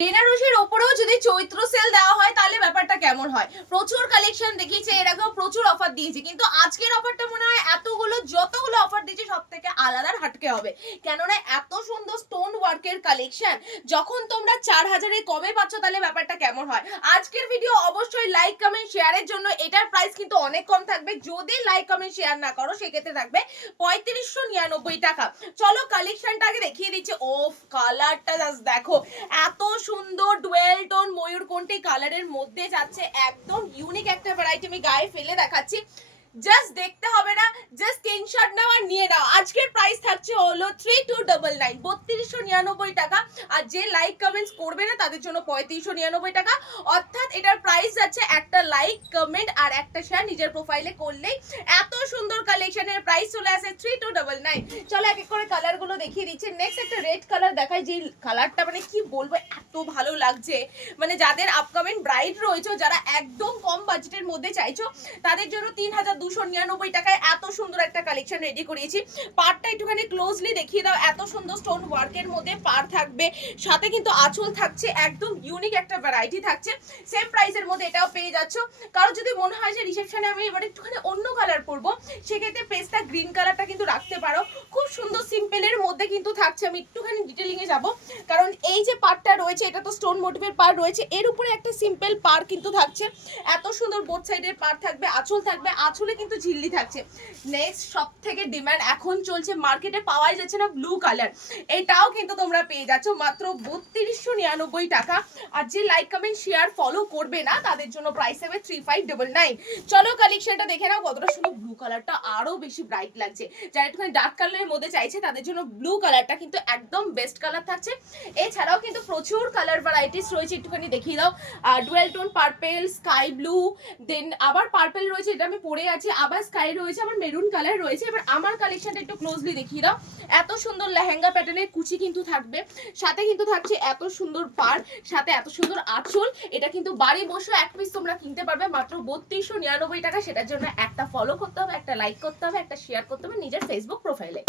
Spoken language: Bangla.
বেনারসির ওপরেও যদি চৈত্র সেল দেওয়া হয় তাহলে ব্যাপারটা কেমন হয়। প্রচুর কালেকশন দেখিয়েছে, এর আগেও প্রচুর অফার দিয়েছে, কিন্তু আজকের অফারটা মনে হয় যতগুলো অফার দিয়েছে সব থেকে আলাদা হাটকে হবে। কেননা এত সুন্দর স্টোন ওয়ার্কের কালেকশন যখন তোমরা 4000-এর কমে পাচ্ছ তাহলে ব্যাপারটা কেমন হয়। আজকের ভিডিও অবশ্যই লাইক কমেন্ট শেয়ারের জন্য। এটার প্রাইস কিন্তু অনেক কম থাকবে, যদি লাইক কমেন্ট শেয়ার না করো সেক্ষেত্রে থাকবে 3599 টাকা। চলো কালেকশনটা আগে দেখিয়ে দিচ্ছি। ওফ, কালারটা জাস্ট দেখো, এত সুন্দর ডুয়েল টোন ময়ূরকণ্ঠী কালারের মধ্যে যাচ্ছে, একদম ইউনিক একটা ভ্যারাইটি। আমি গায়ে ফেলে দেখাচ্ছি, জাস্ট দেখতে হবে না, জাস্ট স্ক্রিনশট নাও আর নিয়ে নাও। আজকের প্রাইস থাকছে হলো 3299, 3299 টাকা। আর যে লাইক কমেন্টস করবে না তাদের জন্য 3599 টাকা। অর্থাৎ এটার প্রাইস যাচ্ছে একটা লাইক কমেন্ট আর একটা শেয়ার নিজের প্রোফাইলে করলেই এত সুন্দর কালেকশনের প্রাইস চলে আসে 3299। চলো এক এক করে কালার গুলো দেখিয়ে দিচ্ছি। নেক্সট একটা রেড কালার দেখাই, যে কালারটা মানে কি বলবো, এত ভালো লাগছে। মানে যাদের আপকামিং ব্রাইড রয়েছে, যারা একদম কম বাজেটের মধ্যে চাইছো, তাদের জন্য 3299 টাকায় এত সুন্দর একটা কালেকশন রেডি করিয়েছি। পাড়টা একটুখানি ক্লোজলি দেখিয়ে দাও, এত সুন্দর স্টোন ওয়ার্কের মধ্যে পাড় থাকবে, সাথে কিন্তু আঁচল থাকছে, একদম ইউনিক একটা ভ্যারাইটি থাকছে। সেম প্রাইসের মধ্যে এটাও পেয়ে যাচ্ছ। কারো যদি মনে হয় যে রিসেপশনে আমি এবার একটুখানি অন্য কালার পরবো, সেক্ষেত্রে পেস্টা গ্রিন কালারটা কিন্তু রাখতে পারো। খুব সুন্দর সিম্পলের মধ্যে কিন্তু থাকছে। আমি একটুখানি ডিটেলিং এ যাবো, কারণ এই যে পাড়টা রয়েছে এটা তো স্টোন মোটিভের পাড় রয়েছে, এর উপরে একটা সিম্পল পাড় কিন্তু থাকছে। এত সুন্দর বোথ সাইডের পাড় থাকবে, আঁচল থাকবে, আঁচলে কিন্তু ঝিল্লি থাকছে। নেক্সট সব থেকে ডিমান্ড এখন চলছে, মার্কেটে পাওয়াই যাচ্ছে না, ব্লু কালার। এটাও কিন্তু তোমরা পেয়ে যাচ্ছ মাত্র 3299 টাকা। আর যে লাইক কমেন্ট শেয়ার ফলো করবে না তাদের জন্য প্রাইস হবে 3599। চলো কালেকশনটা দেখে নাও কতটা সুন্দর। ব্লু কালারটা আরো বেশি ব্রাইট লাগছে, যারা একটুখানি ডার্ক কালারের মধ্যে চাইছে তাদের জন্য ব্লু কালারটা কিন্তু একদম বেস্ট কালার থাকছে। এছাড়াও কিন্তু প্রচুর কালার ভ্যারাইটিস রয়েছে, একটুখানি দেখিয়ে দাও। Dual tone purple, sky blue, then আবার পার্পেল রয়েছে, এটা আমি পরে আছি, আবার স্কাই রয়েছে, আবার মেরুন কালার রয়েছে। এবার আমার কালেকশনটা একটু ক্লোজলি দেখিয়ে দাও। এত সুন্দর লেহেঙ্গা প্যাটার্নের কুচি কিন্তু থাকবে, সাথে কিন্তু থাকছে এত সুন্দর পাড়, সাথে এত সুন্দর আঁচল। এটা কিন্তু বাড়ি বসে এক পিস তোমরা কিনতে পারবে মাত্র 3299 টাকা। সেটার জন্য একটা ফলো করতে হবে, একটা লাইক করতে হবে, একটা শেয়ার করতে হবে নিজের ফেসবুক প্রোফাইলে।